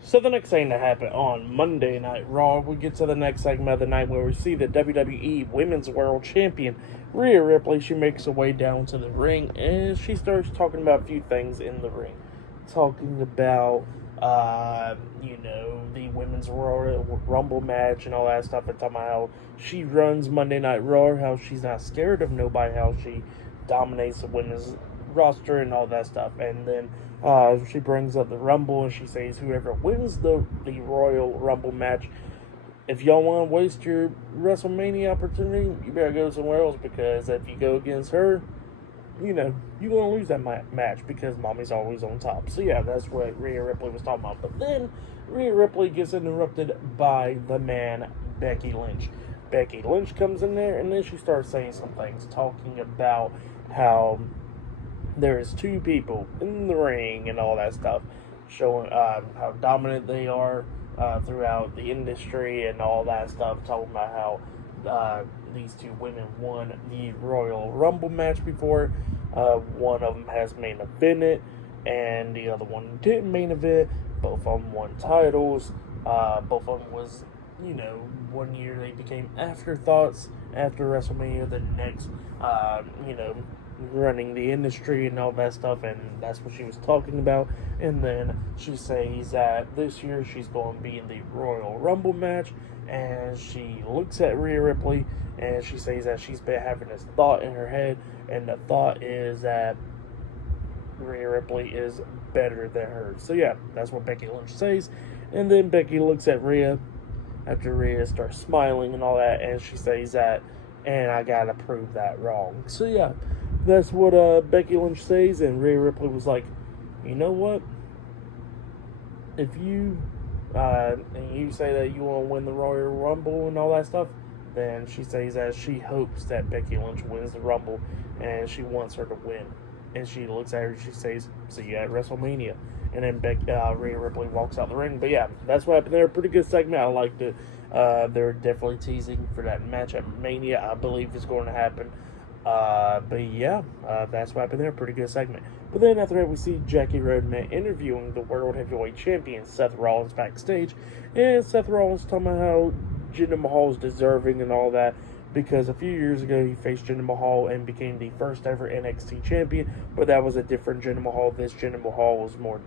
So the next thing that happened on Monday Night Raw, we get to the next segment of the night where we see the WWE Women's World Champion, Rhea Ripley. She makes her way down to the ring and she starts talking about a few things in the ring. Talking about, the Women's Royal Rumble match and all that stuff, and talking about how she runs Monday Night Raw, how she's not scared of nobody, how she dominates the women's roster and all that stuff. And then she brings up the Rumble and she says, whoever wins the Royal Rumble match, if y'all want to waste your WrestleMania opportunity, you better go somewhere else, because if you go against her, you're going to lose that match because mommy's always on top. So, yeah, that's what Rhea Ripley was talking about. But then Rhea Ripley gets interrupted by the man, Becky Lynch. Becky Lynch comes in there and then she starts saying some things, talking about how there's two people in the ring and all that stuff, showing how dominant they are throughout the industry and all that stuff, talking about how these two women won the Royal Rumble match before. One of them has main evented, and the other one didn't main event. Both of them won titles. Both of them was, 1 year they became afterthoughts after WrestleMania. The next, running the industry and all that stuff, and that's what she was talking about. And then she says that this year she's going to be in the Royal Rumble match, and she looks at Rhea Ripley and she says that she's been having this thought in her head, and the thought is that Rhea Ripley is better than her. So yeah, that's what Becky Lynch says. And then Becky looks at Rhea after Rhea starts smiling and all that, and she says that, and I gotta prove that wrong. So yeah, that's what Becky Lynch says, and Rhea Ripley was like, you know what? If you and you say that you want to win the Royal Rumble and all that stuff, then she says that she hopes that Becky Lynch wins the Rumble, and she wants her to win. And she looks at her and she says, see you at WrestleMania. And then Rhea Ripley walks out the ring. But yeah, that's what happened there. Pretty good segment. I liked it. They're definitely teasing for that match at Mania. I believe is going to happen. But yeah, that's what happened there. Pretty good segment. But then after that, we see Jackie Rodman interviewing the World Heavyweight Champion Seth Rollins backstage. And Seth Rollins talking about how Jinder Mahal is deserving and all that, because a few years ago he faced Jinder Mahal and became the first ever NXT champion, but that was a different Jinder Mahal. This Jinder Mahal was more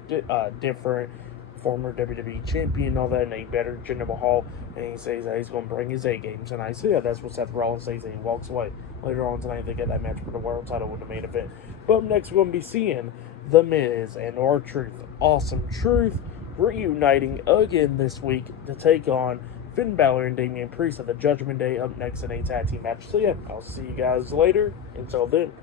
different, former WWE champion and all that, and a better Jinder Mahal. And he says that he's going to bring his A game tonight. So yeah, that's what Seth Rollins says, and he walks away. Later on tonight, they get that match for the world title with the main event. But up next, we're going to be seeing The Miz and R-Truth, Awesome Truth, reuniting again this week to take on Finn Balor and Damian Priest at the Judgment Day up next in a tag team match. So yeah, I'll see you guys later. Until then.